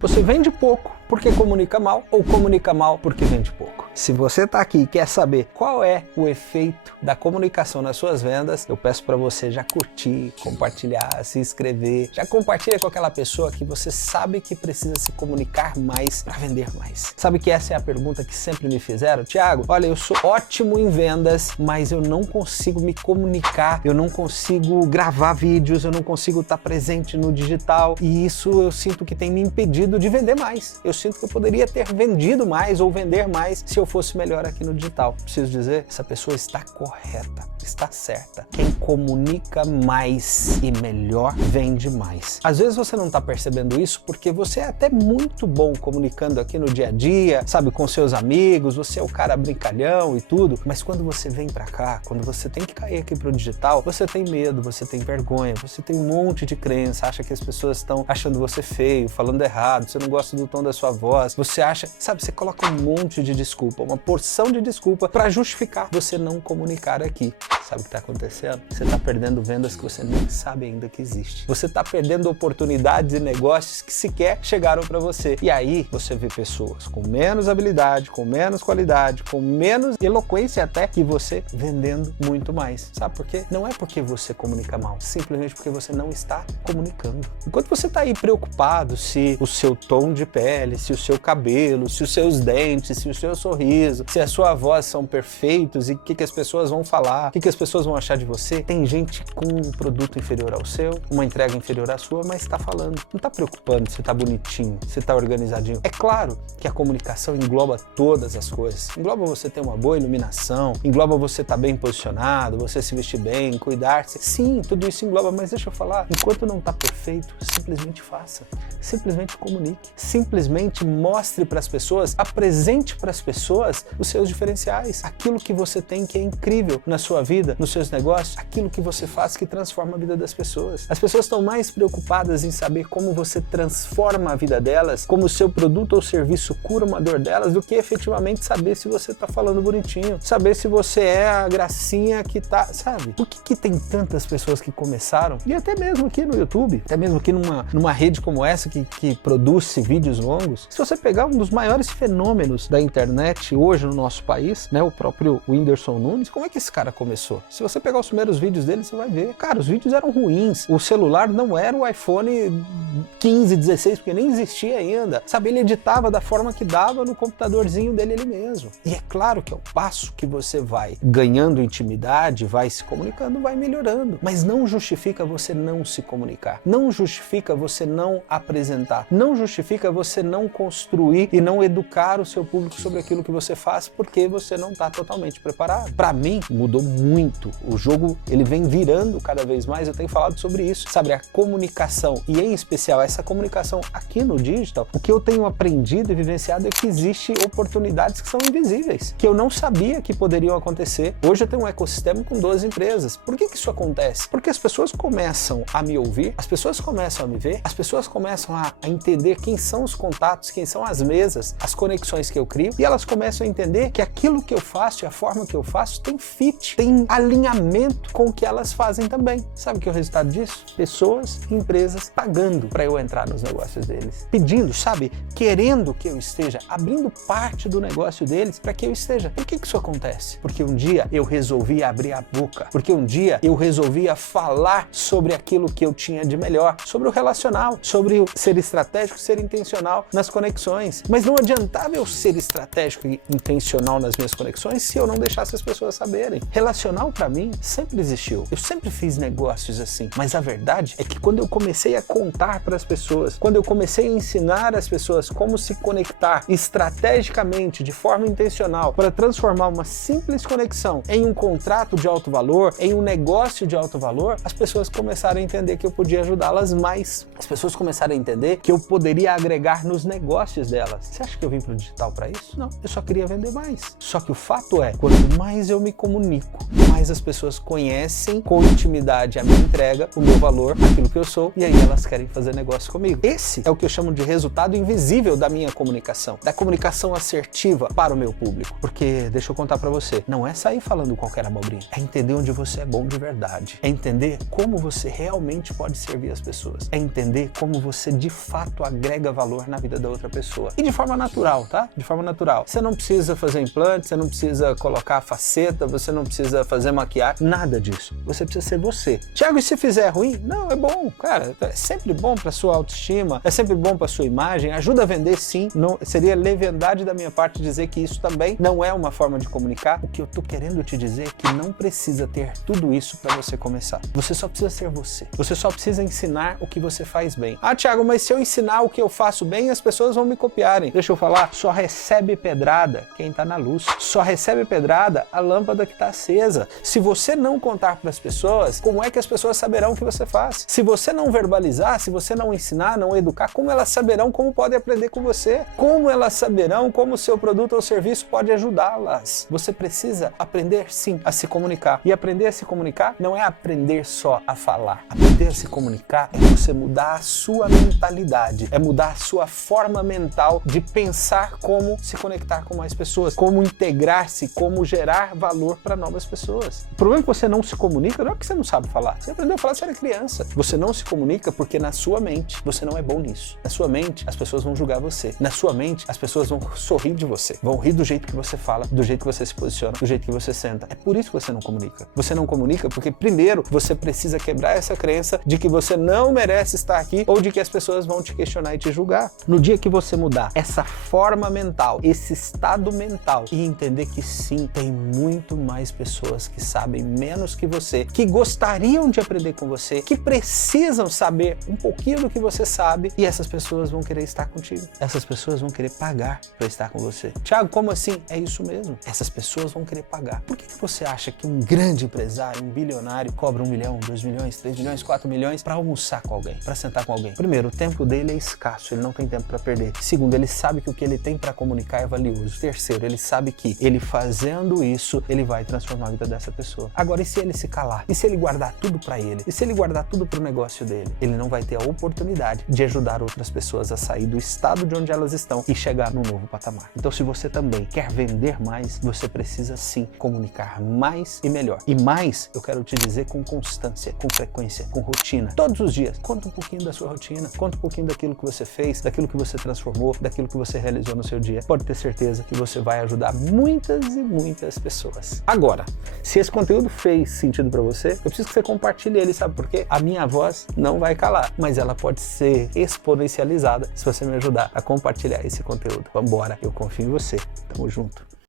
Você vende pouco porque comunica mal ou comunica mal porque vende pouco? Se você está aqui e quer saber qual é o efeito da comunicação nas suas vendas, eu peço para você já curtir, compartilhar, se inscrever. Já compartilha com aquela pessoa que você sabe que precisa se comunicar mais para vender mais. Sabe que essa é a pergunta que sempre me fizeram? Thiago, olha, eu sou ótimo em vendas, mas eu não consigo me comunicar, eu não consigo gravar vídeos, eu não consigo estar presente no digital e isso eu sinto que tem me impedido de vender mais. Eu sinto que eu poderia ter vendido mais ou vender mais se eu fosse melhor aqui no digital. Preciso dizer, essa pessoa está correta, está certa. Quem comunica mais e melhor vende mais. Às vezes você não está percebendo isso porque você é até muito bom comunicando aqui no dia a dia, sabe, com seus amigos, você é o cara brincalhão e tudo, mas quando você vem pra cá, quando você tem que cair aqui pro digital, você tem medo, você tem vergonha, você tem um monte de crença, acha que as pessoas estão achando você feio, falando errado, você não gosta do tom da sua voz, você acha, sabe, você coloca um monte de desculpa, uma porção de desculpa para justificar você não comunicar aqui. Sabe o que está acontecendo? Você está perdendo vendas que você nem sabe ainda que existe. Você está perdendo oportunidades e negócios que sequer chegaram para você. E aí você vê pessoas com menos habilidade, com menos qualidade, com menos eloquência até que você vendendo muito mais. Sabe por quê? Não é porque você comunica mal, simplesmente porque você não está comunicando. Enquanto você está aí preocupado se o seu tom de pele, se o seu cabelo, se os seus dentes, se o seu sorriso, se a sua voz são perfeitos e o que as pessoas vão falar, o que as pessoas vão achar de você. Tem gente com um produto inferior ao seu, uma entrega inferior à sua, mas está falando. Não está preocupando se está bonitinho, se está organizadinho. É claro que a comunicação engloba todas as coisas. Engloba você ter uma boa iluminação, engloba você estar bem posicionado, você se vestir bem, cuidar-se. Sim, tudo isso engloba, mas deixa eu falar, enquanto não está perfeito, simplesmente faça. Simplesmente comunique. Simplesmente mostre para as pessoas, apresente para as pessoas os seus diferenciais. Aquilo que você tem que é incrível na sua vida, nos seus negócios, aquilo que você faz que transforma a vida das pessoas. As pessoas estão mais preocupadas em saber como você transforma a vida delas, como o seu produto ou serviço cura uma dor delas, do que efetivamente saber se você está falando bonitinho, saber se você é a gracinha que tá, sabe? Por que tem tantas pessoas que começaram, e até mesmo aqui no YouTube, até mesmo aqui numa rede como essa que produz vídeos longos, se você pegar um dos maiores fenômenos da internet hoje no nosso país, né, o próprio Whindersson Nunes, como é que esse cara começou? Se você pegar os primeiros vídeos dele, você vai ver. Cara, os vídeos eram ruins. O celular não era o iPhone 15, 16, porque nem existia ainda. Sabe, ele editava da forma que dava no computadorzinho dele ele mesmo. E é claro que ao passo que você vai ganhando intimidade, vai se comunicando, vai melhorando. Mas não justifica você não se comunicar. Não justifica você não apresentar. Não justifica você não construir e não educar o seu público sobre aquilo que você faz porque você não está totalmente preparado. Para mim, mudou muito. O jogo, ele vem virando cada vez mais, eu tenho falado sobre isso, sabe, a comunicação, e em especial essa comunicação aqui no digital, o que eu tenho aprendido e vivenciado é que existe oportunidades que são invisíveis, que eu não sabia que poderiam acontecer. Hoje eu tenho um ecossistema com 12 empresas. Por que isso acontece? Porque as pessoas começam a me ouvir, as pessoas começam a me ver, as pessoas começam a entender quem são os contatos, quem são as mesas, as conexões que eu crio, e elas começam a entender que aquilo que eu faço e a forma que eu faço tem fit, tem alinhamento com o que elas fazem também. Sabe o que é o resultado disso? Pessoas e empresas pagando para eu entrar nos negócios deles. Pedindo, sabe? Querendo que eu esteja, abrindo parte do negócio deles para que eu esteja. Por que isso acontece? Porque um dia eu resolvi abrir a boca. Porque um dia eu resolvi falar sobre aquilo que eu tinha de melhor, sobre o relacional, sobre o ser estratégico, ser intencional nas conexões. Mas não adiantava eu ser estratégico e intencional nas minhas conexões se eu não deixasse as pessoas saberem. Relacional para mim sempre existiu. Eu sempre fiz negócios assim. Mas a verdade é que quando eu comecei a contar para as pessoas, quando eu comecei a ensinar as pessoas como se conectar estrategicamente, de forma intencional, para transformar uma simples conexão em um contrato de alto valor, em um negócio de alto valor, as pessoas começaram a entender que eu podia ajudá-las mais. As pessoas começaram a entender que eu poderia agregar nos negócios delas. Você acha que eu vim pro digital para isso? Não, eu só queria vender mais. Só que o fato é, quanto mais eu me comunico, mais as pessoas conhecem com intimidade a minha entrega, o meu valor, aquilo que eu sou, e aí elas querem fazer negócio comigo. Esse é o que eu chamo de resultado invisível da minha comunicação, da comunicação assertiva para o meu público. Porque, deixa eu contar para você, não é sair falando qualquer abobrinha, é entender onde você é bom de verdade, é entender como você realmente pode servir as pessoas, é entender como você de fato agrega valor na vida da outra pessoa. E de forma natural, tá? De forma natural. Você não precisa fazer implante, você não precisa colocar faceta, você não precisa fazer maquiagem, nada disso. Você precisa ser você. Tiago, e se fizer ruim? Não, é bom, cara. É sempre bom para sua autoestima, é sempre bom para sua imagem, ajuda a vender sim. Não, seria leviandade da minha parte dizer que isso também não é uma forma de comunicar. O que eu tô querendo te dizer é que não precisa ter tudo isso para você começar. Você só precisa ser você. Você só precisa ensinar o que você faz bem. Ah, Tiago, mas se eu ensinar o que eu faço bem, as pessoas vão me copiarem. Deixa eu falar, só recebe pedrada quem tá na luz. Só recebe pedrada a lâmpada que tá acesa. Se você não contar para as pessoas, como é que as pessoas saberão o que você faz? Se você não verbalizar, se você não ensinar, não educar, como elas saberão como podem aprender com você? Como elas saberão como o seu produto ou serviço pode ajudá-las? Você precisa aprender sim a se comunicar. E aprender a se comunicar não é aprender só a falar. Aprender a se comunicar é você mudar a sua mentalidade, é mudar a sua forma mental de pensar como se conectar com mais pessoas, como integrar-se, como gerar valor para novas pessoas. O problema é que você não se comunica, não é que você não sabe falar. Você aprendeu a falar, você era criança. Você não se comunica porque na sua mente você não é bom nisso. Na sua mente as pessoas vão julgar você. Na sua mente as pessoas vão sorrir de você. Vão rir do jeito que você fala, do jeito que você se posiciona, do jeito que você senta. É por isso que você não comunica. Você não comunica porque primeiro você precisa quebrar essa crença de que você não merece estar aqui ou de que as pessoas vão te questionar e te julgar. No dia que você mudar essa forma mental, esse estado mental e entender que sim, tem muito mais pessoas que sabem menos que você, que gostariam de aprender com você, que precisam saber um pouquinho do que você sabe e essas pessoas vão querer estar contigo. Essas pessoas vão querer pagar para estar com você. Tiago, como assim? É isso mesmo. Essas pessoas vão querer pagar. Por que você acha que um grande empresário, um bilionário, cobra 1 milhão, 2 milhões, 3 milhões, 4 milhões para almoçar com alguém, para sentar com alguém? Primeiro, o tempo dele é escasso, ele não tem tempo para perder. Segundo, ele sabe que o que ele tem para comunicar é valioso. Terceiro, ele sabe que ele fazendo isso, ele vai transformar a vida dessa pessoa. Agora, e se ele se calar? E se ele guardar tudo para ele? E se ele guardar tudo para o negócio dele? Ele não vai ter a oportunidade de ajudar outras pessoas a sair do estado de onde elas estão e chegar num novo patamar. Então, se você também quer vender mais, você precisa sim comunicar mais e melhor. E mais, eu quero te dizer, com constância, com frequência, com rotina. Todos os dias, conta um pouquinho da sua rotina, conta um pouquinho daquilo que você fez, daquilo que você transformou, daquilo que você realizou no seu dia. Pode ter certeza que você vai ajudar muitas e muitas pessoas. Agora, se esse conteúdo fez sentido para você, eu preciso que você compartilhe ele, sabe por quê? A minha voz não vai calar, mas ela pode ser exponencializada se você me ajudar a compartilhar esse conteúdo. Vambora, eu confio em você. Tamo junto.